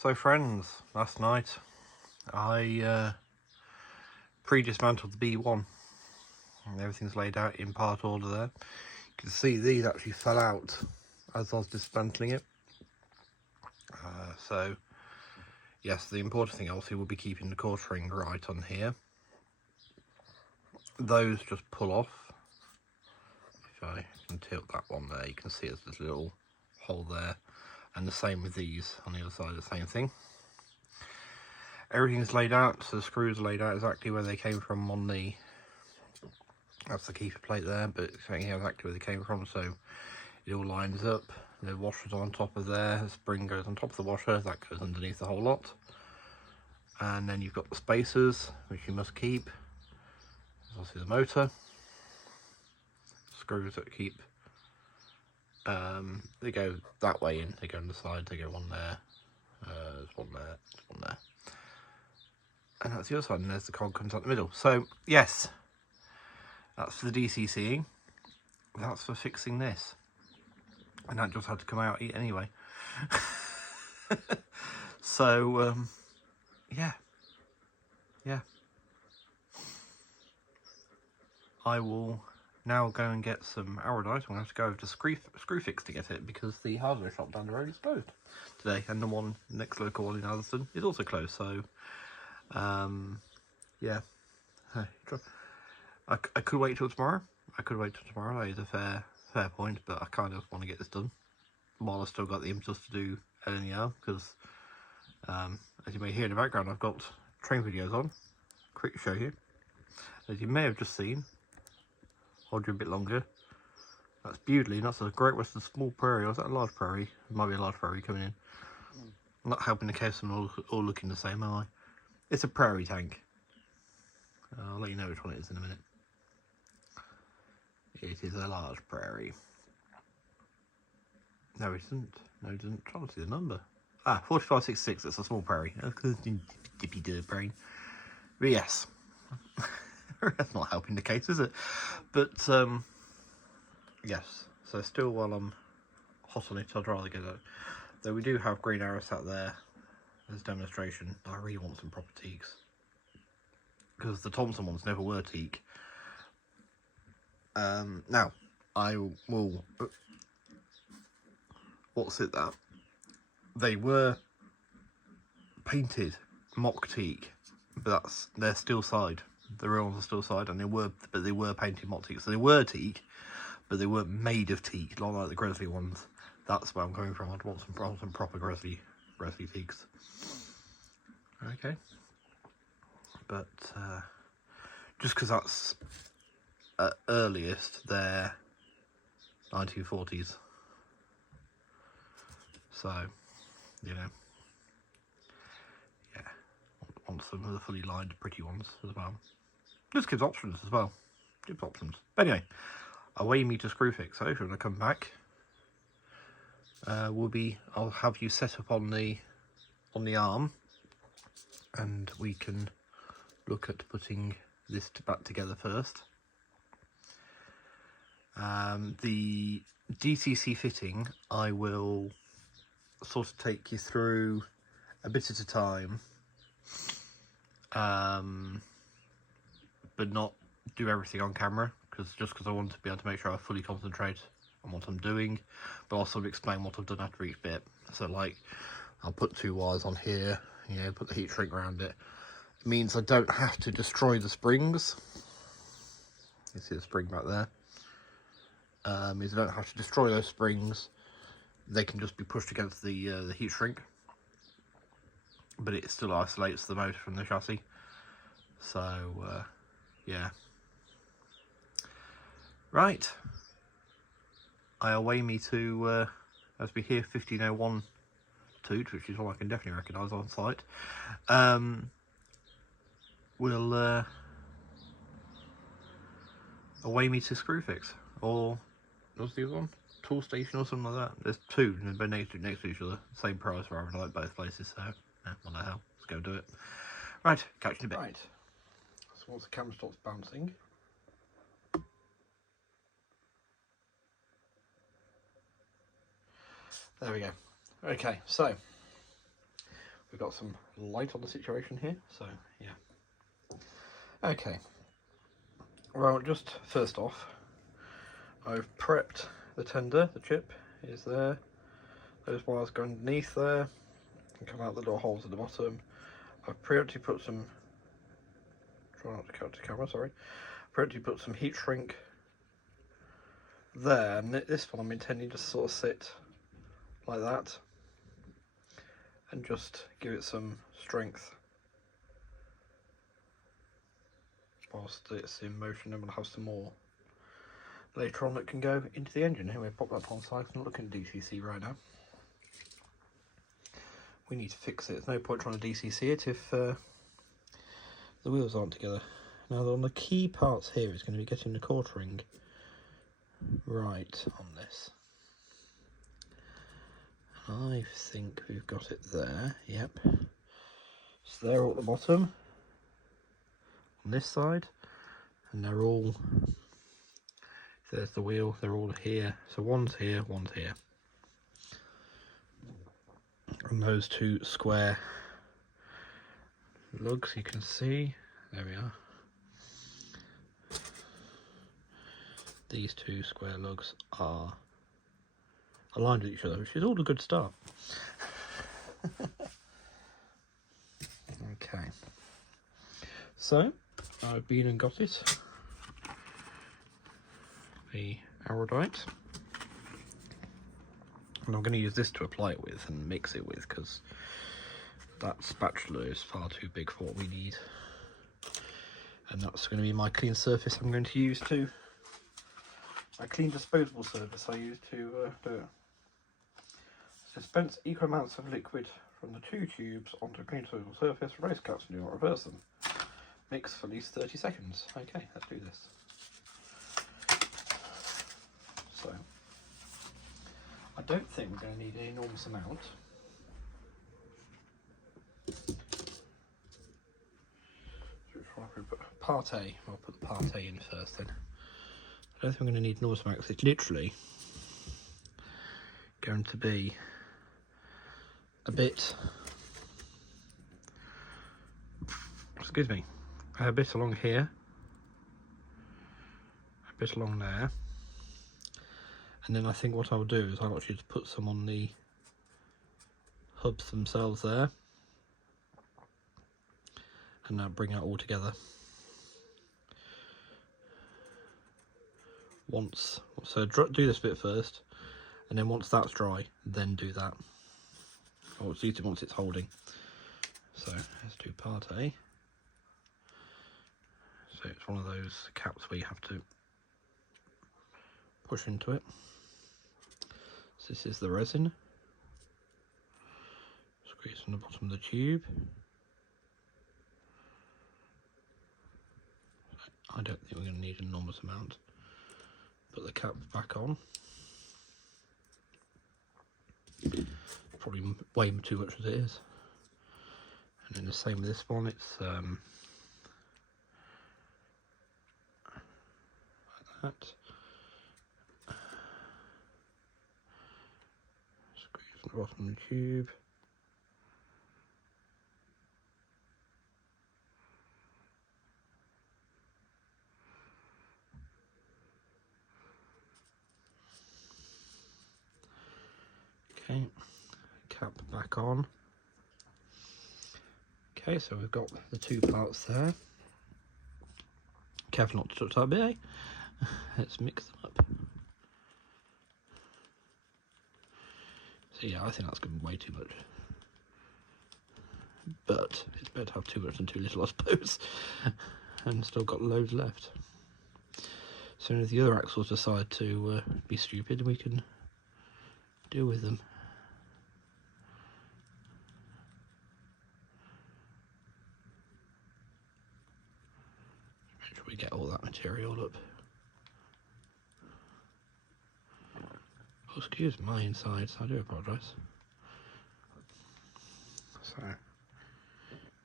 So friends, last night I pre-dismantled the B1 and everything's laid out in part order there. You can see these actually fell out as I was dismantling it. So yes, the important thing obviously will be keeping the quarter ring right on here. Those just pull off. If I can tilt that one there, you can see there's a little hole there, and the same with these on the other side, the same thing. Everything's laid out, so the screws are laid out exactly where they came from on the, that's the keeper plate there, but it's exactly where they came from, so it all lines up. The washer's on top of there, the spring goes on top of the washer, that goes underneath the whole lot. And then you've got the spacers, which you must keep. There's obviously the motor. Screws that keep, they go that way in, they go on the side, they go one there, there's one there, there's one there. And that's the other side, and there's the cog comes out the middle. So yes, that's for the DCCing, that's for fixing this, and that just had to come out anyway. So yeah, I will now go and get some Araldite. I'm going to have to go over to Screwfix to get it, because the hardware shop down the road is closed today, and the one next local one in Atherstone is also closed. So yeah, I could wait till tomorrow. That is a fair point, but I kind of want to get this done while I've still got the impetus to do LNER, because as you may hear in the background, I've got train videos on. Quick show you, as you may have just seen. Hold you a bit longer. That's Bewdley, and that's a Great Western Small Prairie. Or is that a large prairie? It might be a large prairie coming in. I'm not helping the case, I'm all looking the same, am I? It's a prairie tank. I'll let you know which one it is in a minute. It is a large prairie. No, it isn't. No, it isn't. I'm trying to see the number. 4566, it's a small prairie. Dippy dirt brain. But yes. That's not helping the case, is it? But yes, so still while I'm hot on it, I'd rather get it. Though we do have green arrows sat there as demonstration. I really want some proper teaks, because the Thompson ones never were teak. Now I will, what's it that they were painted mock teak, but they're still side. The real ones are still side, and they were painted mock teak, so they were teak, but they weren't made of teak, not like the Gresley ones. That's where I'm coming from. I'd want some proper Gresley teaks. Okay, but just because that's at earliest they're 1940s, so you know, yeah, want some of the fully lined pretty ones as well. Just gives options as well. Gives options. But anyway, away me to Screwfix. So if you want to come back, I'll have you set up on the arm, and we can look at putting this back together first. The DCC fitting, I will sort of take you through a bit at a time, but not do everything on camera, because I want to be able to make sure I fully concentrate on what I'm doing, but also explain what I've done after each bit. So like, I'll put 2 wires on here, you know, put the heat shrink around it. It means I don't have to destroy the springs. You see the spring back there. Means I don't have to destroy those springs. They can just be pushed against the heat shrink, but it still isolates the motor from the chassis. So yeah. Right. I away me to, as we hear 1501 toot, which is one I can definitely recognise on site. We'll away me to Screwfix, or what's the other one? Tool station or something like that. There's 2, they're next to each other, same price for like both places. So yeah, what the hell? Let's go do it. Right, catch you in a bit. Right. So once the camera stops bouncing. There we go. Okay, so we've got some light on the situation here, so yeah. Okay, well, just first off, I've prepped the tender. The chip is there, those wires go underneath there and come out the little holes at the bottom. I've preemptively put some, try not to cut the camera, sorry, preemptively put some heat shrink there, and this one I'm intending to sort of sit like that and just give it some strength whilst it's in motion, and we'll have some more later on that can go into the engine. Anyway, pop that on side. I'm not looking at DCC right now. We need to fix it. There's no point trying to DCC it if the wheels aren't together. Now, on the key parts here is going to be getting the quartering right on this. I think we've got it there. Yep. So they're all at the bottom on this side, and they're all, there's the wheel, they're all here. So one's here, one's here. And those two square lugs you can see, there we are. These two square lugs are aligned with each other, which is all a good start. Okay, so I've been and got it, the Aerodite, and I'm going to use this to apply it with and mix it with, because that spatula is far too big for what we need, and that's going to be my clean surface I'm going to use to, my clean disposable surface I use to do it. Dispense equal amounts of liquid from the two tubes onto a clean disposable surface, raise caps and do not reverse them. Mix for at least 30 seconds. Okay, let's do this. So, I don't think we're going to need an enormous amount. Part A, I'll put the part A in first then. I don't think I'm going to need an enormous amount because it's literally going to be a bit, excuse me, a bit along here, a bit along there, and then I think what I'll do is I'll actually just put some on the hubs themselves there, and now bring it all together. So do this bit first, and then once that's dry, then do that. Or at least once it's holding. So let's do part A. So it's one of those caps where you have to push into it. So this is the resin. Squeeze from the bottom of the tube. I don't think we're going to need an enormous amount. Put the cap back on. Probably way too much as it is. And then the same with this one, it's like that. Squeeze from the bottom of the tube. Okay, cap back on. Okay, so we've got the two parts there. Careful not to touch that bit, eh? Let's mix them up. So yeah, I think that's going to be way too much. But it's better to have too much than too little, I suppose. And still got loads left. So if the other axles decide to be stupid, we can deal with them. Make sure we get all that material up. Oh, excuse my insides, I do apologise. So, got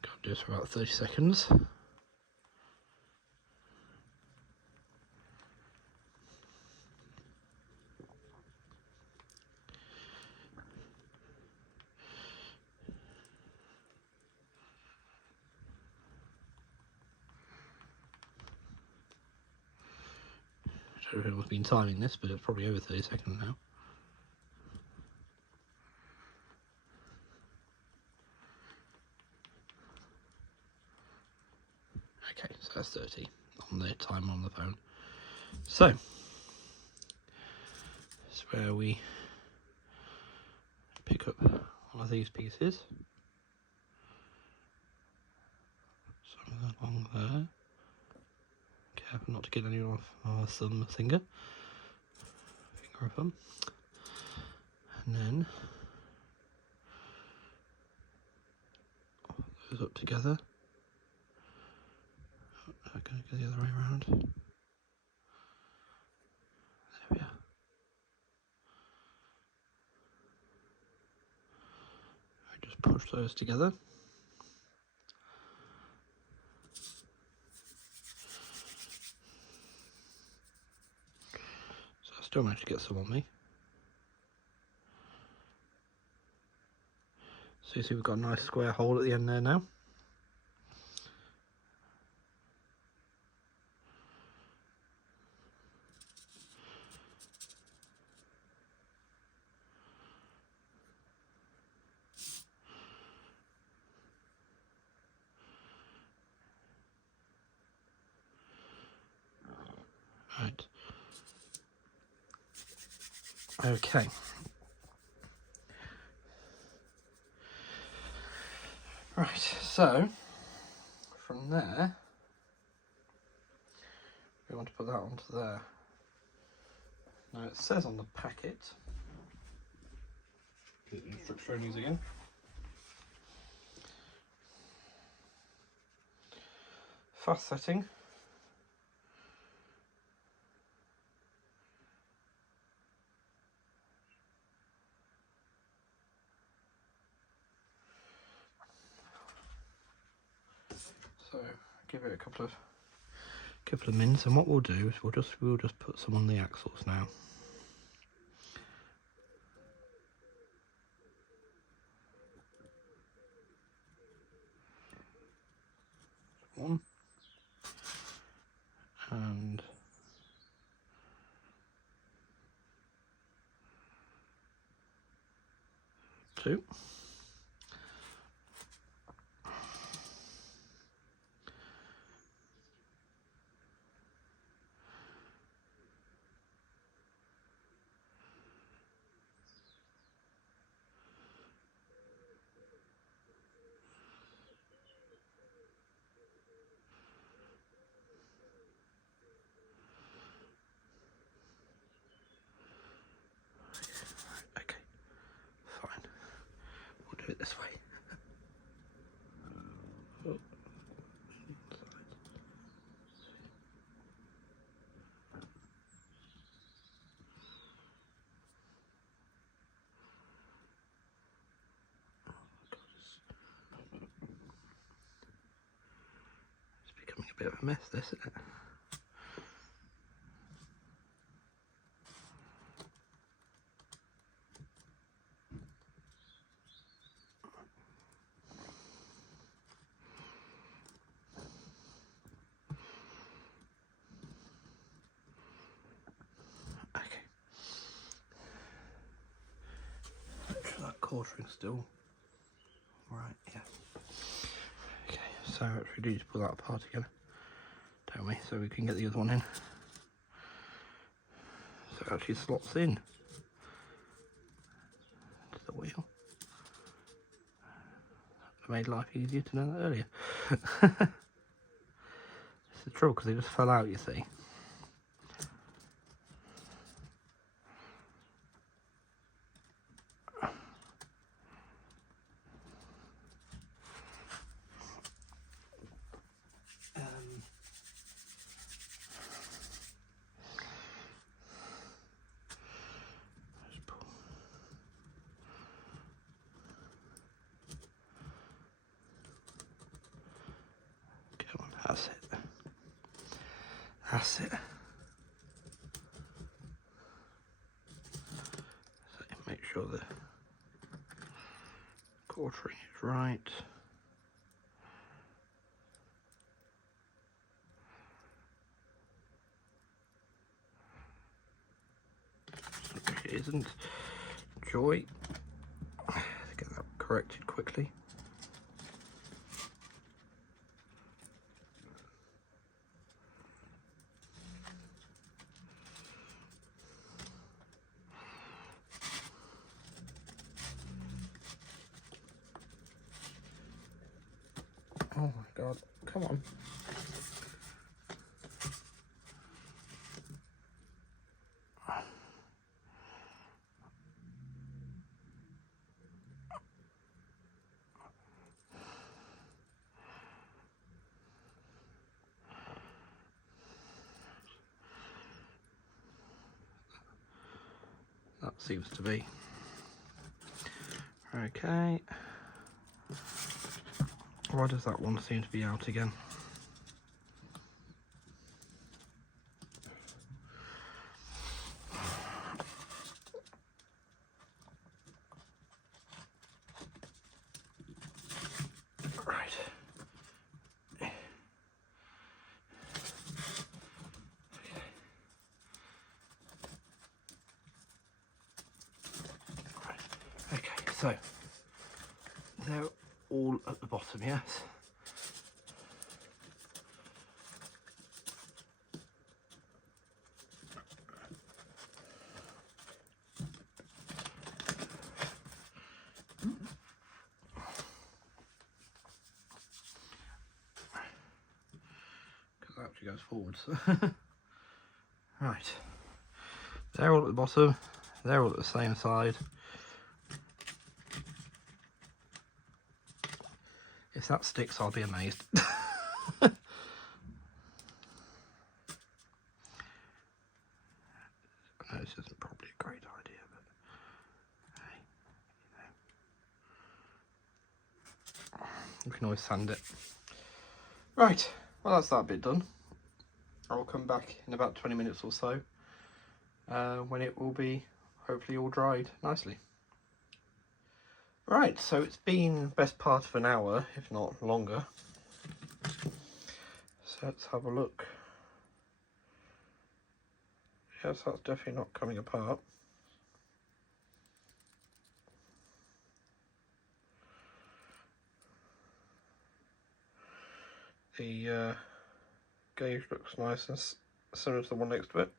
to do this for about 30 seconds. Everyone's been timing this, but it's probably over 30 seconds now. Okay, so that's 30 on the timer on the phone. So, this is where we pick up one of these pieces. Some along there. Careful not to get any off our thumb finger or thumb. And then those up together. Okay, go the other way around. There we are. I just push those together. So I still managed to get some on me. So you see we've got a nice square hole at the end there now. Right. Okay. Right, so from there we want to put that onto there. Now it says on the packet, get the instructions again. Fast setting. So give it a couple of minutes, and what we'll do is we'll just put some on the axles now. One and two. Okay, fine. We'll do it this way. Oh. It's becoming a bit of a mess, this, isn't it? Quartering still. Right, yeah. Okay, so we need to pull that apart again, don't we? So we can get the other one in. So it actually slots in to the wheel. It made life easier to know that earlier. It's the trouble because they just fell out, you see. That's it. That's it. So make sure the quartering is right. isn't. Joy. Let's get that corrected quickly. Oh my god, come on. That seems to be okay. Why does that one seem to be out again? Right. Okay, so they're all at the bottom, yes? Because that actually goes forwards. Right. They're all at the bottom, they're all at the same side. If that sticks, I'll be amazed. I know this isn't probably a great idea, but hey, you know. We can always sand it. Right, well that's that bit done. I'll come back in about 20 minutes or so when it will be hopefully all dried nicely. Right, so it's been best part of an hour, if not longer. So let's have a look. Yes, that's definitely not coming apart. The gauge looks nice and similar to the one next to it.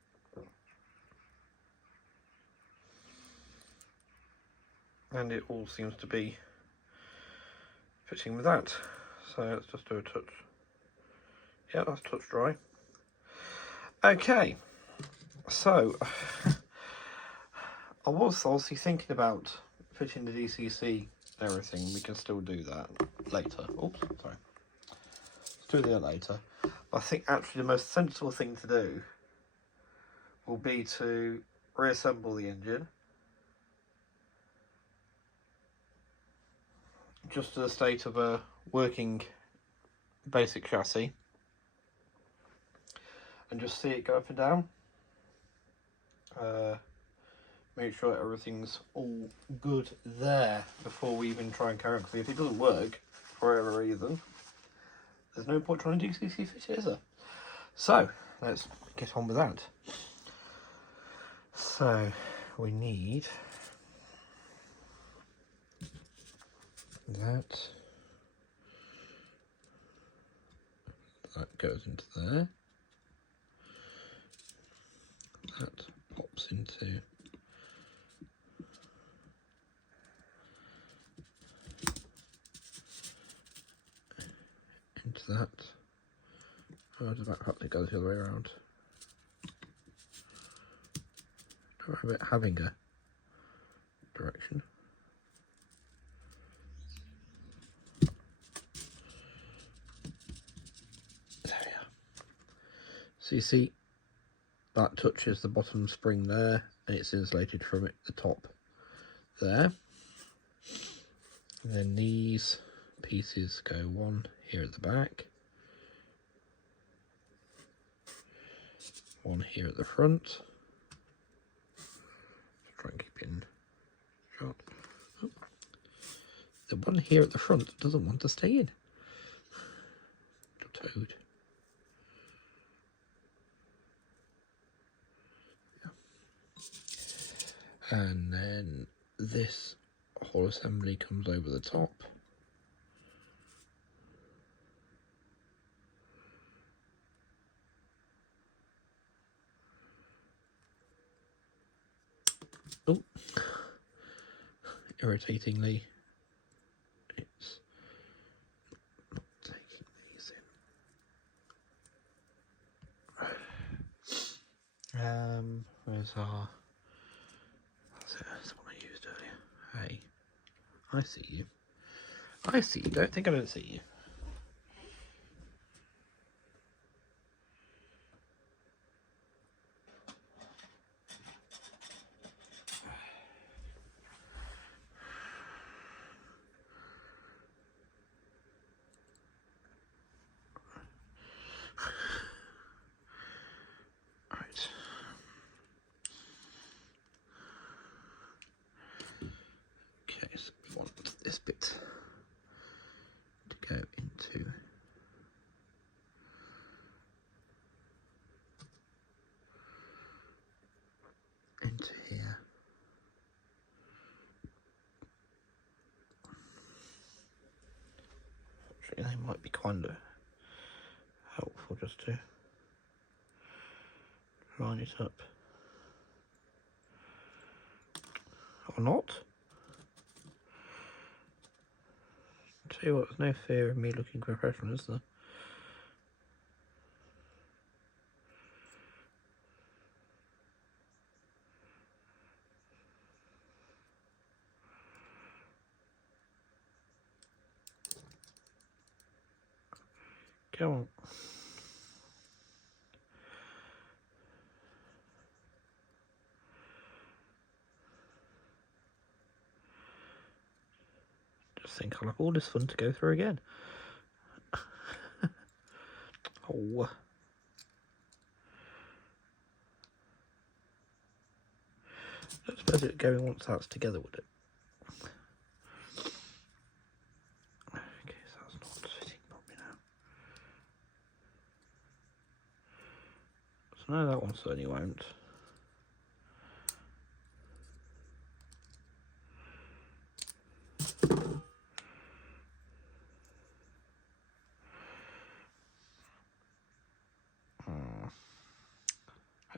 And it all seems to be fitting with that. So let's just do a touch. Yeah, that's touch dry. Okay, so I was obviously thinking about fitting the DCC and everything. We can still do that later. Oops, sorry. Let's do that later. But I think actually the most sensible thing to do will be to reassemble the engine just to the state of a working basic chassis and just see it go up and down. Make sure everything's all good there before we even try and carry on, because if it doesn't work for whatever reason, there's no point trying to DCC fit it, is there? So let's get on with that. So we need that goes into there, that pops into that. Oh, does that have to go the other way around? Don't worry about having a direction. There we are. So you see that touches the bottom spring there, and it's insulated from it, the top there. And then these pieces go one here at the back, one here at the front. Just try and keep it in shot. Oh. The one here at the front doesn't want to stay in. Toad. and then this whole assembly comes over the top. Oh, irritatingly, it's not taking these in. Where's our... That's what I used earlier. Hey, I see you. I see you. Don't think I don't see you. Right. Okay, so we want this bit to go into here. Actually, they might be kind of helpful just to line it up. Or not. Tell you what, there's no fear of me looking professional, is there? Come on. Just think I'll have all this fun to go through again. Oh. I suppose it'd go in once that's together, would it? Okay, so that's not fitting properly now. So no, that one certainly won't.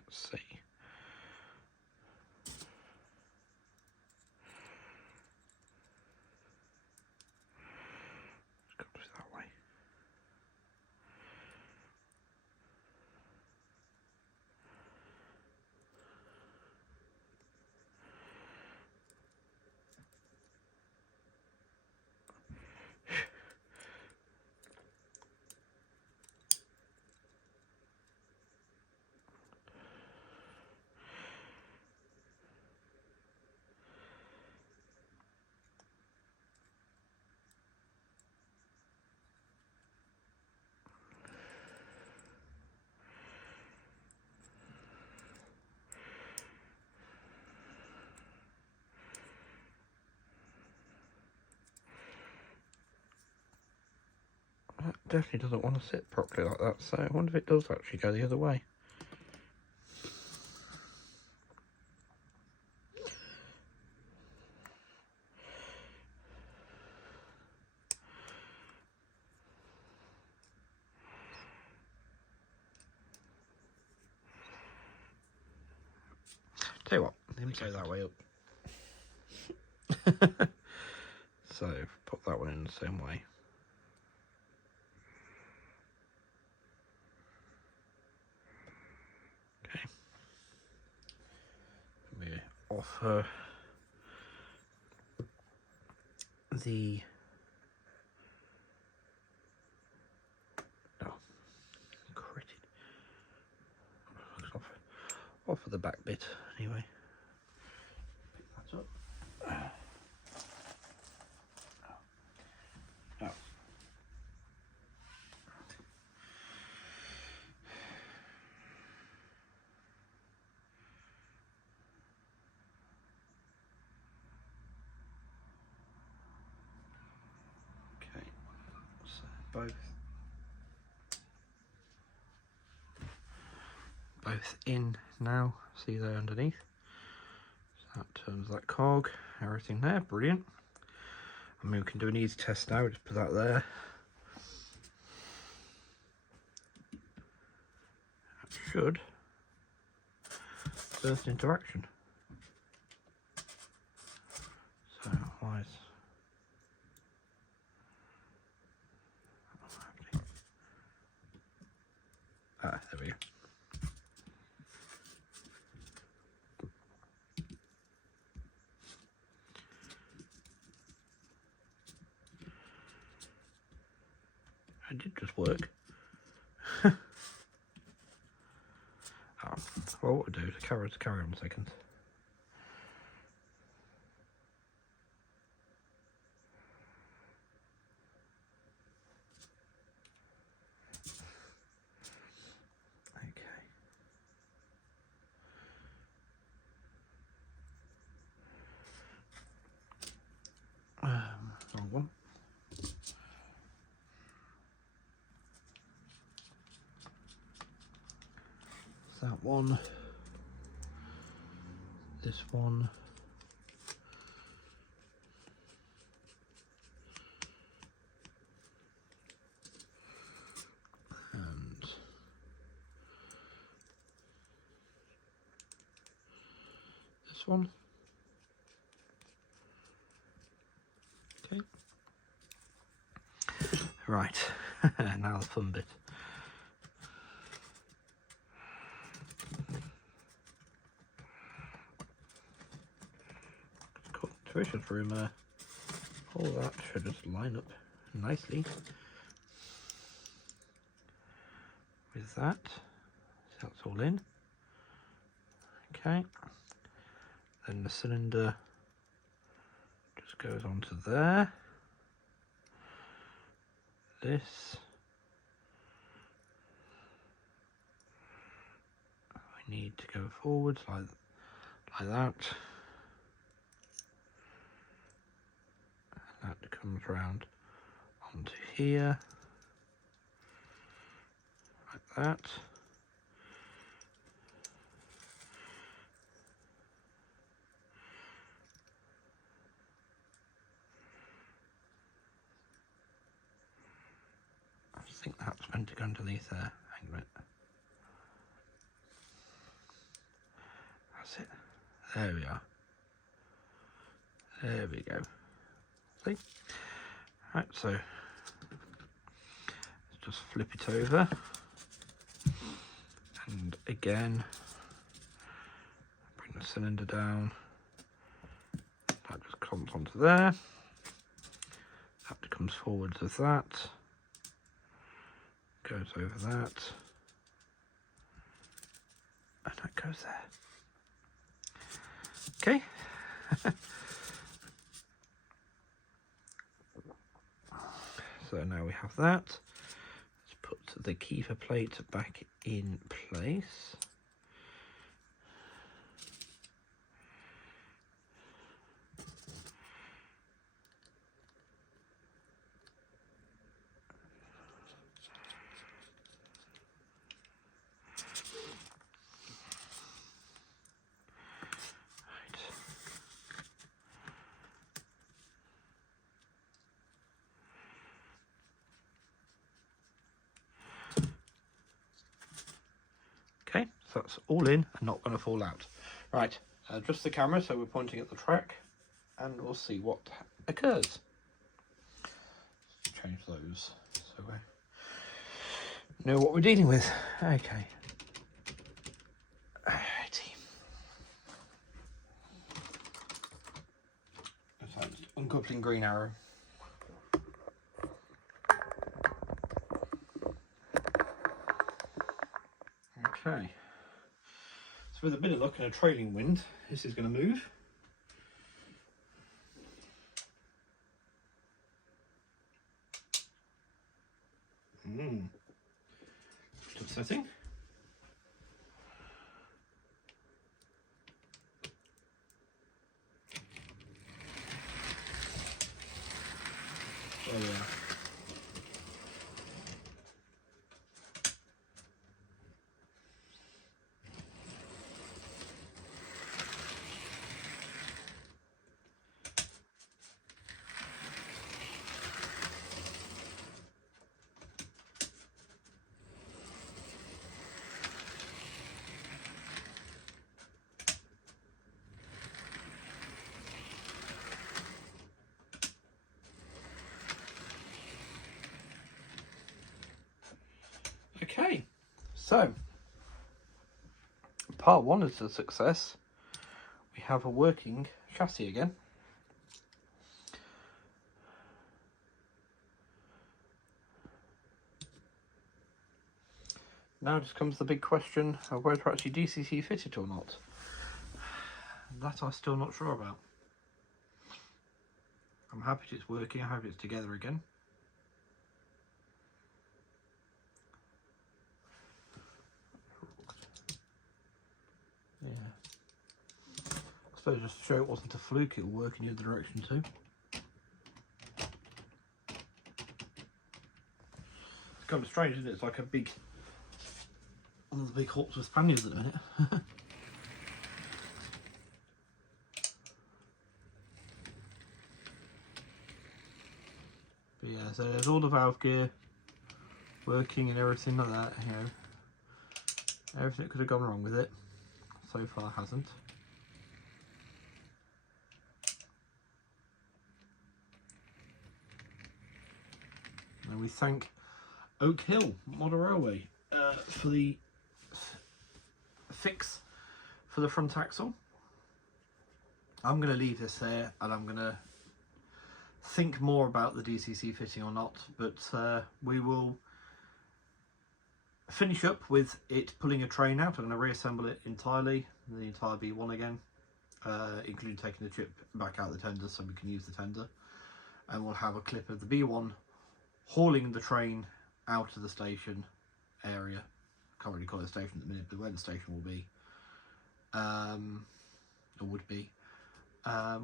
Let's see. It's got to be that way. That definitely doesn't want to sit properly like that, so I wonder if it does actually go the other way. Tell you what, let me go that way up. So, put that one in the same way. Okay. We offer the offer the back bit anyway. Pick that up. Oh. Okay, so both in now. See there underneath. So That turns that cog, everything there, brilliant. I mean, we can do an easy test now, just put that there. That should burst into action. So, why is... Ah, there we go. It did just work. Oh, well, what we'll do is carry on a second. Okay. Wrong one. That one, this one, and this one. Okay. Right, now the fun bit. Should room, all that should just line up nicely with that. So that's all in. Okay. Then the cylinder just goes onto there. This. We need to go forwards like that. That comes round onto here, like that. I think that's meant to go underneath there. Hang on a minute. That's it. There we are. There we go. See? Right, so let's just flip it over, and again bring the cylinder down. That just comes onto there. That comes forwards as that. Goes over that. And that goes there. Okay. So now we have that. Let's put the keeper plate back in place. Okay, so that's all in and not going to fall out. Right, adjust the camera so we're pointing at the track, and we'll see what occurs. Let's change those so we know what we're dealing with. Okay. Alrighty. So uncoupling green arrow. Okay, so with a bit of luck and a trailing wind, this is going to move. Just setting. There we are. Okay, so part one is a success. We have a working chassis again. Now just comes the big question of whether to actually DCC fit it or not. That I'm still not sure about. I'm happy it's working, I hope it's together again. Yeah. I suppose just to show it wasn't a fluke, it'll work in the other direction too. It's kind of strange, isn't it? It's like a big, one of the big Hawks with Spaniards at the minute. But yeah, so there's all the valve gear working and everything like that, you know. Everything that could have gone wrong with it, so far hasn't. And we thank Oak Hill Model Railway for the fix for the front axle. I'm going to leave this there and I'm going to think more about the DCC fitting or not, but we will finish up with it pulling a train out. I'm going to reassemble it entirely, the entire B1 again, including taking the chip back out of the tender so we can use the tender, and we'll have a clip of the B1 hauling the train out of the station area. I can't really call it a station at the minute, but where the station will be, or would be,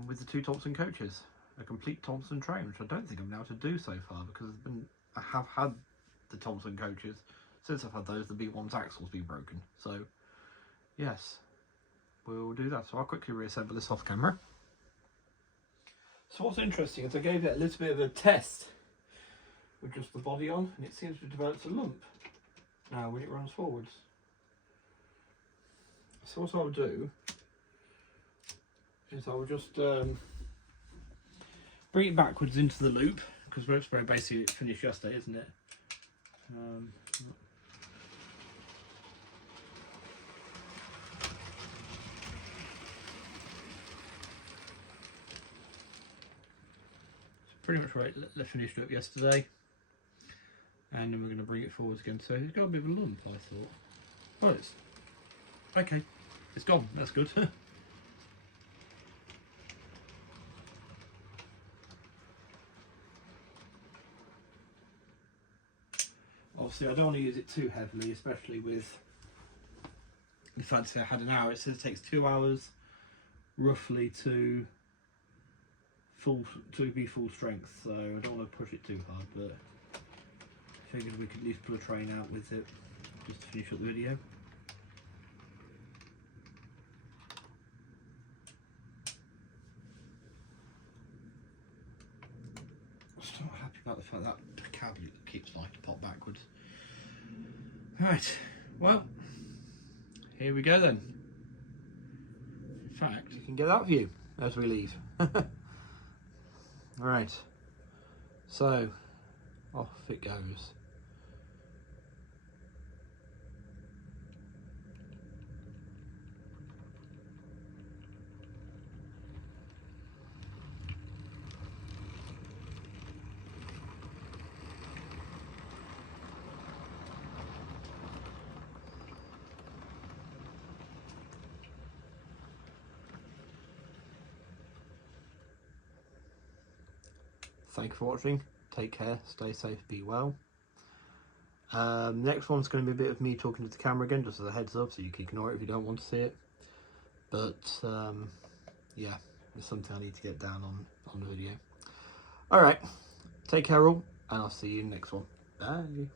with the two Thompson coaches, a complete Thompson train, which I don't think I'm now to do so far, because I have had the Thompson coaches. Since I've had those, the B1's axle's been broken. So yes, we'll do that. So I'll quickly reassemble this off camera. So what's interesting is I gave it a little bit of a test with just the body on, and it seems to have developed a lump now when it runs forwards. So what I'll do is I'll just bring it backwards into the loop, because we're basically finished yesterday, isn't it? Pretty much right, they finished up yesterday, and then we're going to bring it forwards again. So it's got a bit of a lump, I thought. Well, it's okay, it's gone, that's good. Obviously I don't want to use it too heavily, especially with the fact that I had an hour. It says it takes 2 hours roughly to be full strength, so I don't want to push it too hard, but I figured we could at least pull a train out with it just to finish up the video. I'm still not happy about the fact that the cab keeps like to pop backwards. Right, well, here we go then. In fact, you can get that view as we leave. Right, so off it goes. Thank you for watching. Take care, stay safe, be well. Next one's going to be a bit of me talking to the camera again, just as a heads up, so you can ignore it if you don't want to see it. But yeah, it's something I need to get down on the video. Alright, take care all, and I'll see you in the next one. Bye.